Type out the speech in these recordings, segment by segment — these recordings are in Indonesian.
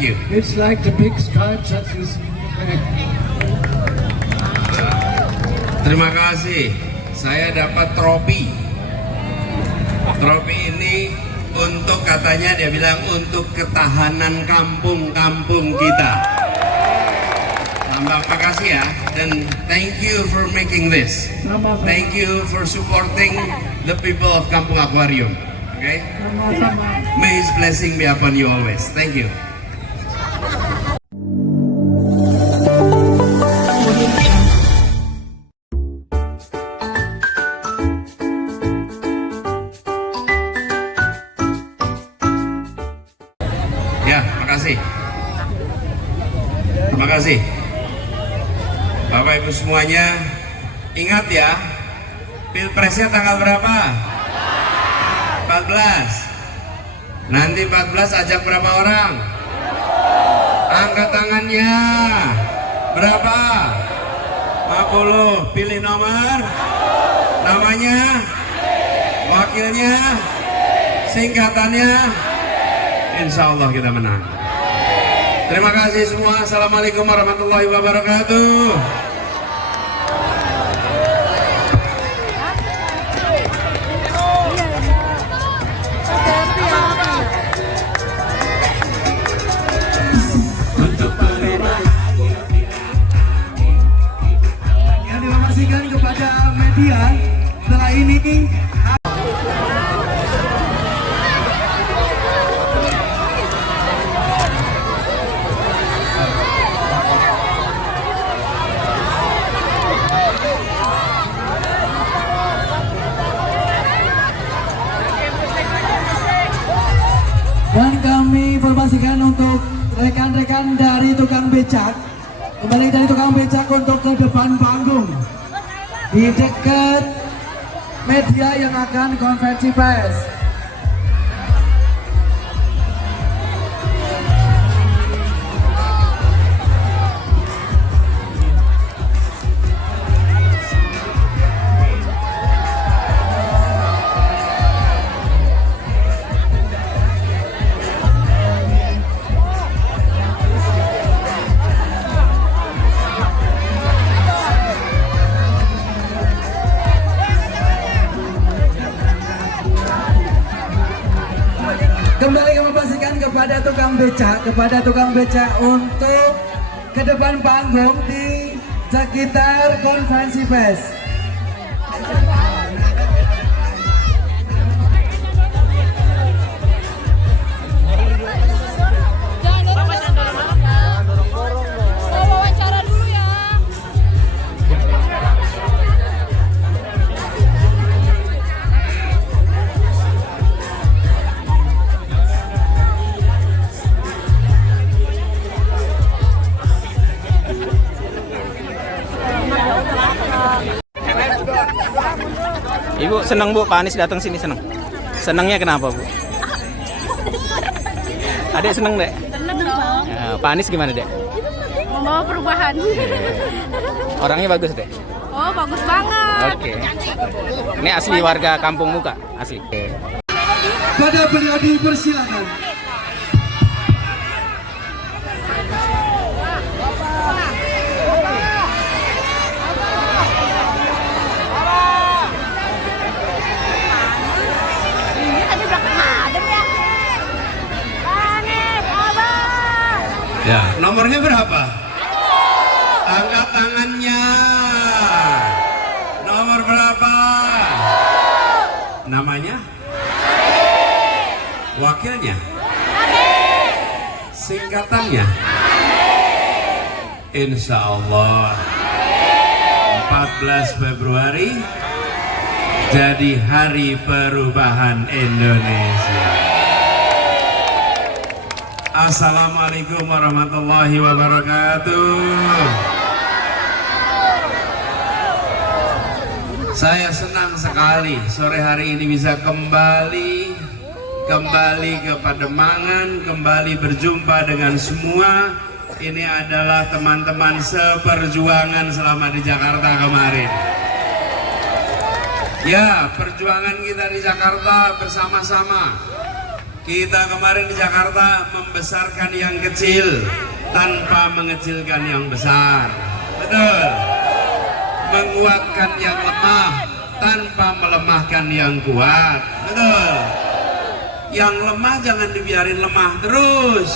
Thank you. It's like the big stripes that you see. Terima kasih. Saya dapat trofi. Trofi ini untuk, katanya dia bilang, untuk ketahanan kampung-kampung kita. Mbak, makasih ya, dan thank you for making this. Thank you for supporting the people of Kampung Aquarium. Okay? May His blessing be upon you always. Thank you. Ya, makasih. Terima kasih. Bapak Ibu semuanya, ingat ya, Pilpresnya tanggal berapa? 14. Nanti 14 ajak berapa orang? Angkat tangannya. Berapa? 50. Pilih nomor. Namanya? Wakilnya? Singkatannya? Insya Allah kita menang. Terima kasih semua. Assalamualaikum warahmatullahi wabarakatuh. Yang diinformasikan kepada media setelah ini. Dan kami informasikan untuk rekan-rekan dari tukang becak, kembali dari tukang becak untuk ke depan panggung di dekat media yang akan konferensi pers. Kembali kami pastikan kepada tukang becak untuk ke depan panggung di sekitar konferensi pers. Ibu senang Bu, Pak Anies datang sini senang. Senangnya kenapa Bu? Adek senang Dek? Seneng dong. Ya, Pak Anies gimana Dek? Membawa perubahan. Orangnya bagus Dek? Oh, bagus banget. Oke. Ini asli warga kampung muka, asli. Pada beliau dipersilakan. Ini tadi udah adem ya. Anies, Abang. Ya, nomornya berapa? Angkat tangannya. Nomor berapa? Namanya? Wakilnya? Singkatannya? Insya Allah 14 Februari jadi Hari Perubahan Indonesia. Assalamualaikum warahmatullahi wabarakatuh. Saya senang sekali sore hari ini bisa kembali ke Pademangan, kembali berjumpa dengan semua. Ini adalah teman-teman seperjuangan selama di Jakarta kemarin. Ya, perjuangan kita di Jakarta bersama-sama. Kita kemarin di Jakarta membesarkan yang kecil tanpa mengecilkan yang besar. Betul. Menguatkan yang lemah tanpa melemahkan yang kuat. Betul. Yang lemah jangan dibiarin lemah terus.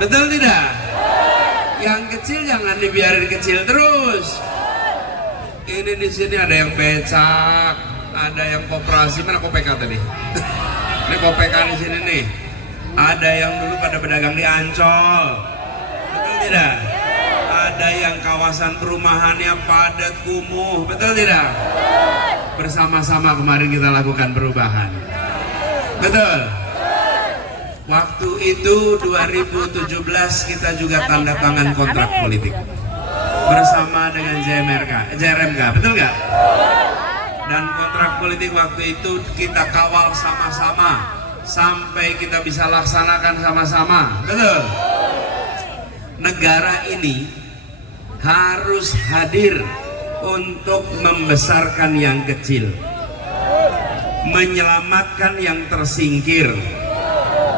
Betul tidak? Yang kecil jangan dibiarin kecil terus. Ini di sini ada yang becak, ada yang koperasi. Mana KPK tadi? Ini KPK di sini nih. Ada yang dulu pada pedagang di Ancol. Betul tidak? Ada yang kawasan perumahannya padat kumuh. Betul tidak? Bersama-sama kemarin kita lakukan perubahan. Betul? Waktu itu 2017 kita juga tanda tangan kontrak politik bersama dengan JRMK, betul nggak? Dan kontrak politik waktu itu kita kawal sama-sama sampai kita bisa laksanakan sama-sama, betul? Negara ini harus hadir untuk membesarkan yang kecil, menyelamatkan yang tersingkir,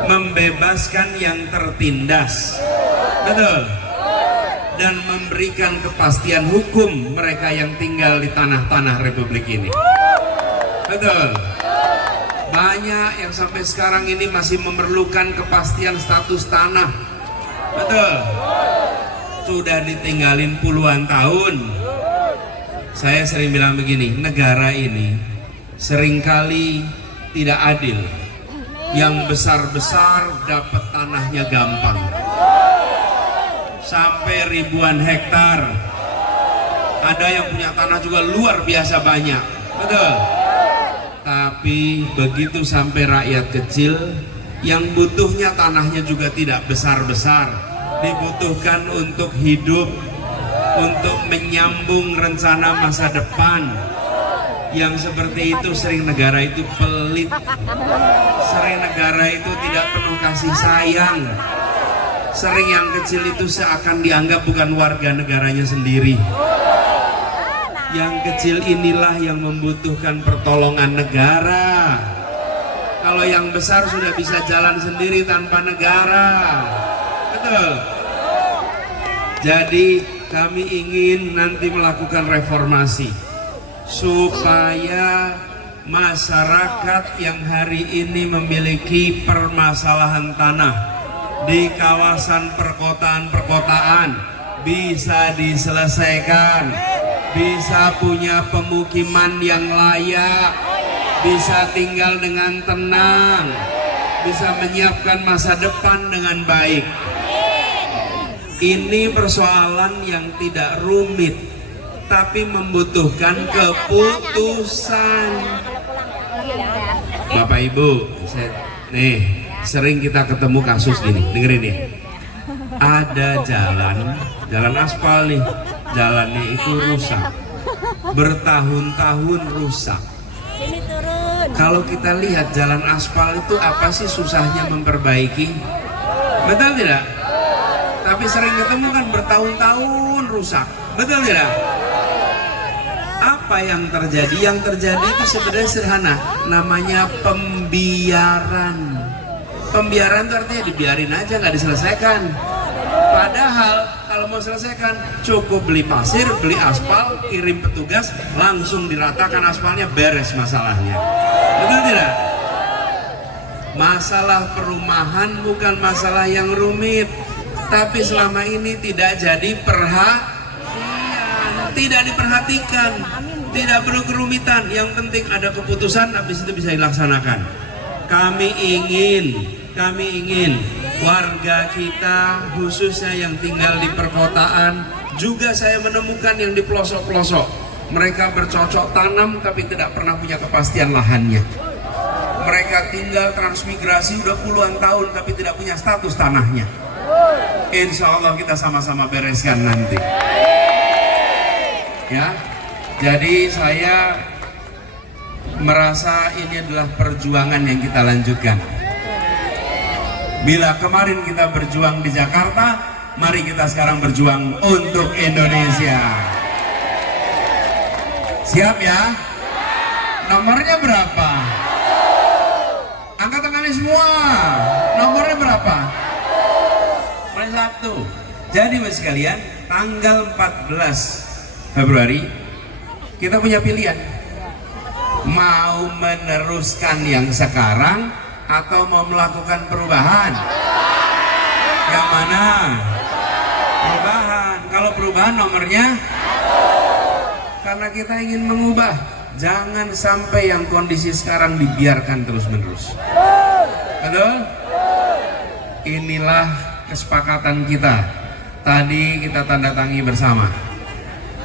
membebaskan yang tertindas, betul, dan memberikan kepastian hukum mereka yang tinggal di tanah-tanah Republik ini. Betul. Banyak yang sampai sekarang ini masih memerlukan kepastian status tanah. Betul. Sudah ditinggalin puluhan tahun. Saya sering bilang begini, negara ini seringkali tidak adil. Yang besar-besar dapat tanahnya gampang, sampai ribuan hektar. Ada yang punya tanah juga luar biasa banyak, betul. Tapi begitu sampai rakyat kecil yang butuhnya tanahnya juga tidak besar-besar, dibutuhkan untuk hidup, untuk menyambung rencana masa depan. Yang seperti itu sering negara itu pelit, sering negara itu tidak penuh kasih sayang, sering yang kecil itu seakan dianggap bukan warga negaranya sendiri. Yang kecil inilah yang membutuhkan pertolongan negara. Kalau yang besar sudah bisa jalan sendiri tanpa negara, betul. Jadi kami ingin nanti melakukan reformasi supaya masyarakat yang hari ini memiliki permasalahan tanah di kawasan perkotaan bisa diselesaikan, bisa punya pemukiman yang layak, bisa tinggal dengan tenang, bisa menyiapkan masa depan dengan baik. Ini persoalan yang tidak rumit, tapi membutuhkan keputusan. Bapak Ibu, nih sering kita ketemu kasus gini, dengerin nih. Ada jalan aspal nih, jalannya itu rusak, bertahun-tahun rusak. Kalau kita lihat jalan aspal itu apa sih susahnya memperbaiki? Betul tidak? Tapi sering ketemu kan bertahun-tahun rusak, betul tidak? Apa yang terjadi? Yang terjadi itu sebenarnya sederhana, namanya pembiaran. Pembiaran itu artinya dibiarin aja, nggak diselesaikan. Padahal kalau mau selesaikan cukup beli pasir, beli aspal, kirim petugas, langsung diratakan aspalnya, beres masalahnya. Betul tidak? Masalah perumahan bukan masalah yang rumit, tapi selama ini tidak jadi perhatian, tidak diperhatikan, tidak perlu kerumitan. Yang penting ada keputusan, habis itu bisa dilaksanakan. Kami ingin warga kita, khususnya yang tinggal di perkotaan, juga saya menemukan yang di pelosok-pelosok, mereka bercocok tanam tapi tidak pernah punya kepastian lahannya. Mereka tinggal transmigrasi udah puluhan tahun tapi tidak punya status tanahnya. Insya Allah kita sama-sama bereskan nanti. Ya, jadi saya merasa ini adalah perjuangan yang kita lanjutkan. Bila kemarin kita berjuang di Jakarta, mari kita sekarang berjuang untuk Indonesia. Siap ya? Nomornya berapa? Angkat tangan. tangan semua. Nomornya berapa? Nomor 1. Jadi Mas sekalian, tanggal 14 Februari kita punya pilihan. Mau meneruskan yang sekarang atau mau melakukan perubahan? Yang mana? Perubahan. Kalau perubahan nomornya, karena kita ingin mengubah. Jangan sampai yang kondisi sekarang dibiarkan terus-menerus. Betul? Inilah kesepakatan kita. Tadi kita tanda tangi bersama.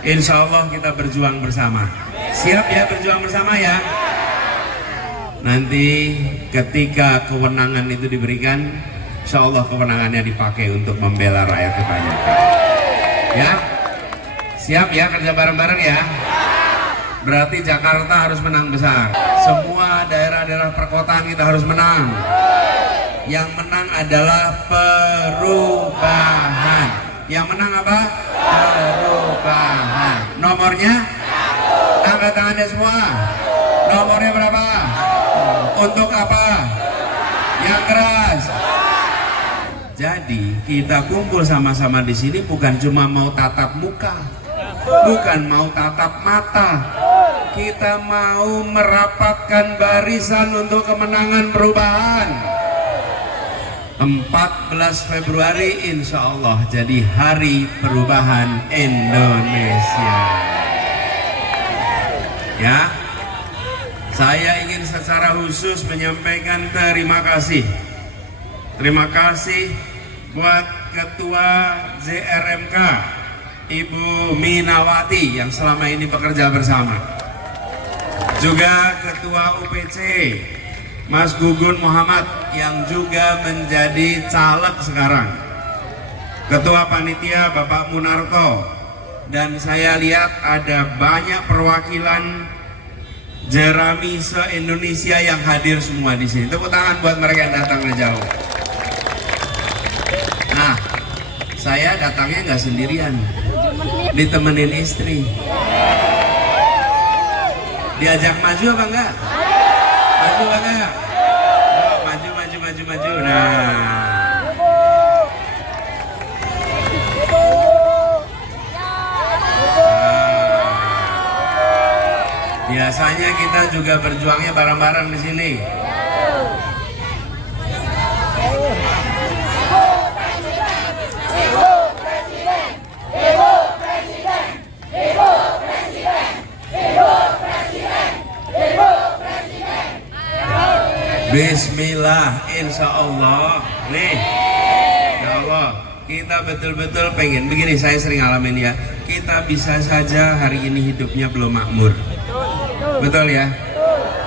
Insya Allah kita berjuang bersama. Siap ya berjuang bersama ya? Nanti ketika kewenangan itu diberikan, insya Allah kewenangannya dipakai untuk membela rakyat kebanyakan. Ya? Siap ya kerja bareng-bareng ya? Berarti Jakarta harus menang besar. Semua daerah-daerah perkotaan kita harus menang. Yang menang adalah perubahan. Yang menang apa? Perubahan. Nomornya? Angkat tangannya semua. Nomornya berapa? Untuk apa? Yang keras. Jadi kita kumpul sama-sama di sini bukan cuma mau tatap muka, bukan mau tatap mata. Kita mau merapatkan barisan untuk kemenangan perubahan. 14 Februari insya Allah jadi hari perubahan Indonesia. Ya, saya ingin secara khusus menyampaikan terima kasih. Terima kasih buat Ketua ZRMK Ibu Minawati yang selama ini bekerja bersama. Juga Ketua UPC Mas Gugun Muhammad yang juga menjadi caleg sekarang. Ketua Panitia Bapak Munarto. Dan saya lihat ada banyak perwakilan jerami se-Indonesia yang hadir semua di sini. Tepuk tangan buat mereka yang datang dari jauh. Nah, saya datangnya nggak sendirian, ditemenin istri. Diajak maju apa enggak? Maju apa enggak? Oh, maju. Nah. Biasanya kita juga berjuangnya bareng-bareng di sini. Bismillah, insya Allah. Nih, ya Allah, kita betul-betul pengen. Begini, saya sering alamin ya. Kita bisa saja hari ini hidupnya belum makmur. Betul ya?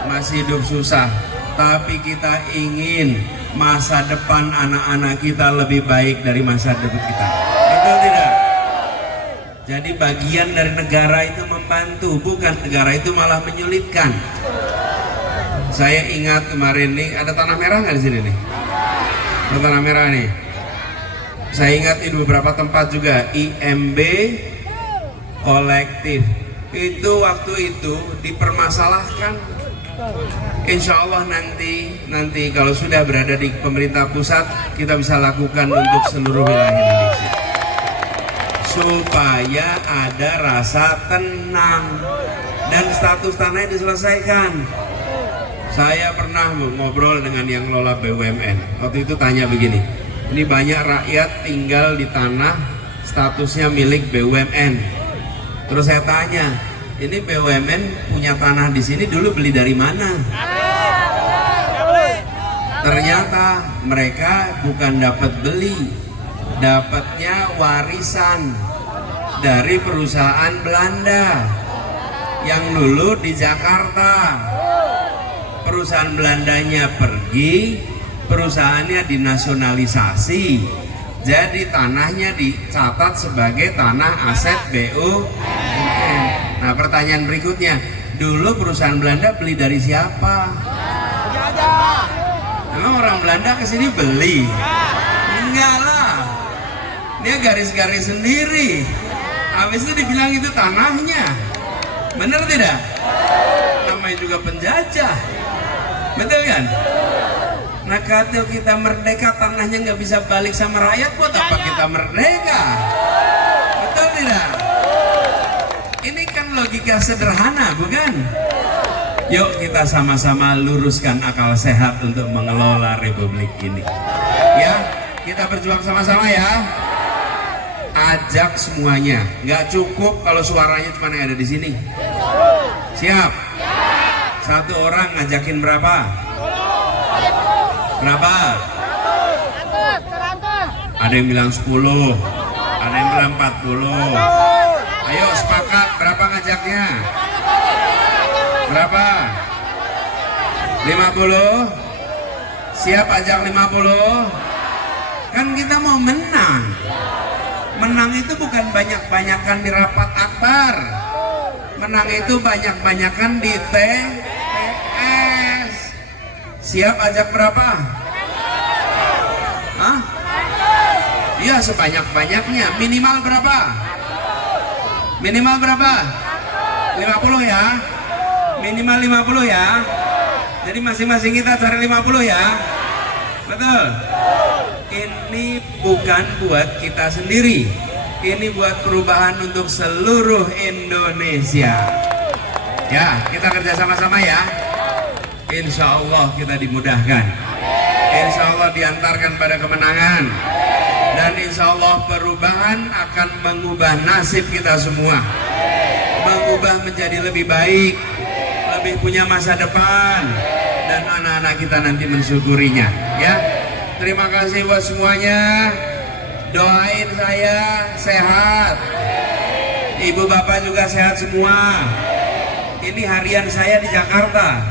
Masih hidup susah. Tapi kita ingin masa depan anak-anak kita lebih baik dari masa depan kita. Betul tidak? Jadi bagian dari negara itu membantu, bukan negara itu malah menyulitkan. Saya ingat kemarin nih, ada tanah merah nggak di sini nih? Ada tanah merah nih. Saya ingat di beberapa tempat juga IMB kolektif. Itu waktu itu dipermasalahkan. Insya Allah nanti kalau sudah berada di pemerintah pusat, kita bisa lakukan untuk seluruh wilayah Indonesia. Supaya ada rasa tenang dan status tanahnya diselesaikan. Saya pernah ngobrol dengan yang ngelola BUMN. Waktu itu tanya begini, ini banyak rakyat tinggal di tanah statusnya milik BUMN. Terus saya tanya, ini BUMN punya tanah di sini dulu beli dari mana? Ternyata mereka bukan dapat beli, dapatnya warisan dari perusahaan Belanda yang dulu di Jakarta. Perusahaan Belandanya pergi, perusahaannya dinasionalisasi, jadi tanahnya dicatat sebagai tanah aset BUMN. Nah, pertanyaan berikutnya, dulu perusahaan Belanda beli dari siapa? Emang orang Belanda kesini beli? Enggak lah, dia garis-garis sendiri. Habis itu dibilang itu tanahnya. Benar tidak? Namanya juga penjajah. Betul kan? Nah kalau kita merdeka tanahnya nggak bisa balik sama rakyat, buat apa kita merdeka? Betul tidak? Ini kan logika sederhana, bukan? Yuk kita sama-sama luruskan akal sehat untuk mengelola republik ini. Ya, kita berjuang sama-sama ya. Ajak semuanya, nggak cukup kalau suaranya cuma yang ada di sini. Siap? Satu orang ngajakin berapa? Berapa? 100. Ada yang bilang 10, ada yang bilang 40. Ayo sepakat, berapa ngajaknya? Berapa? 50? Siap ajak 50? Kan kita mau menang. Menang itu bukan banyak-banyakan di rapat akbar. Menang itu banyak-banyakan di TPS. Siap ajak berapa? Hah? Iya sebanyak-banyaknya. Minimal berapa? Minimal berapa? 50 ya? Minimal 50 ya? Jadi masing-masing kita cari 50 ya? Betul? Ini bukan buat kita sendiri. Ini buat perubahan untuk seluruh Indonesia. Ya, kita kerja sama-sama ya. Insya Allah kita dimudahkan. Insya Allah diantarkan pada kemenangan. Dan insya Allah perubahan akan mengubah nasib kita semua. Mengubah menjadi lebih baik, lebih punya masa depan, dan anak-anak kita nanti mensyukurinya. Ya, terima kasih buat semuanya. Doain saya sehat, ibu bapak juga sehat semua. Ini harian saya di Jakarta.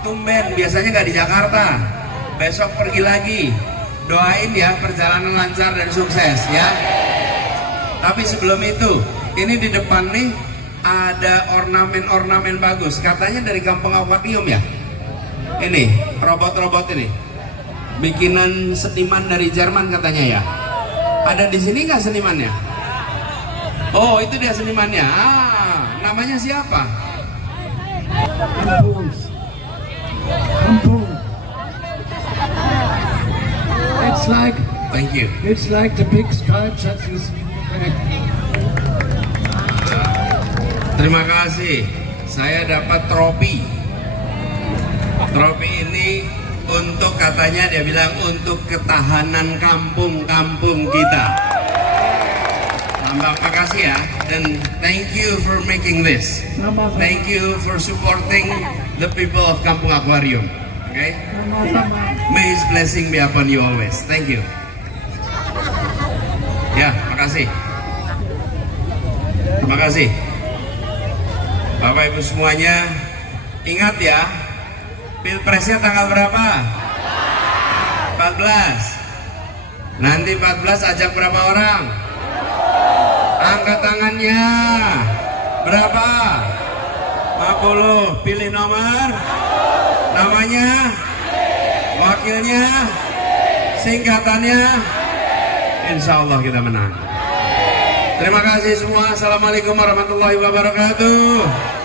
Tumben biasanya nggak di Jakarta. Besok pergi lagi. Doain ya perjalanan lancar dan sukses ya. Tapi sebelum itu, ini di depan nih ada ornamen-ornamen bagus. Katanya dari Kampung Aquarium ya. Ini robot-robot ini bikinan seniman dari Jerman katanya ya. Ada di sini nggak senimannya? Oh itu dia senimannya. Namanya siapa? Kampung. Kampung. Thank you. It's like the big stripes that you see. Terima kasih. Saya dapat trofi. Trofi ini untuk katanya dia bilang untuk ketahanan kampung-kampung kita. Terima kasih ya. Dan thank you for making this. Thank you for supporting the people of Kampung Aquarium. Okay? May His blessing be upon you always. Thank you. Ya, makasih. Terima kasih. Bapak Ibu semuanya, ingat ya, Pilpresnya tanggal berapa? 14. Nanti 14 ajak berapa orang? Angkat tangannya. Berapa? 50. Pilih nomor. Namanya, wakilnya, singkatannya. Insya Allah kita menang. Terima kasih semua. Assalamualaikum warahmatullahi wabarakatuh.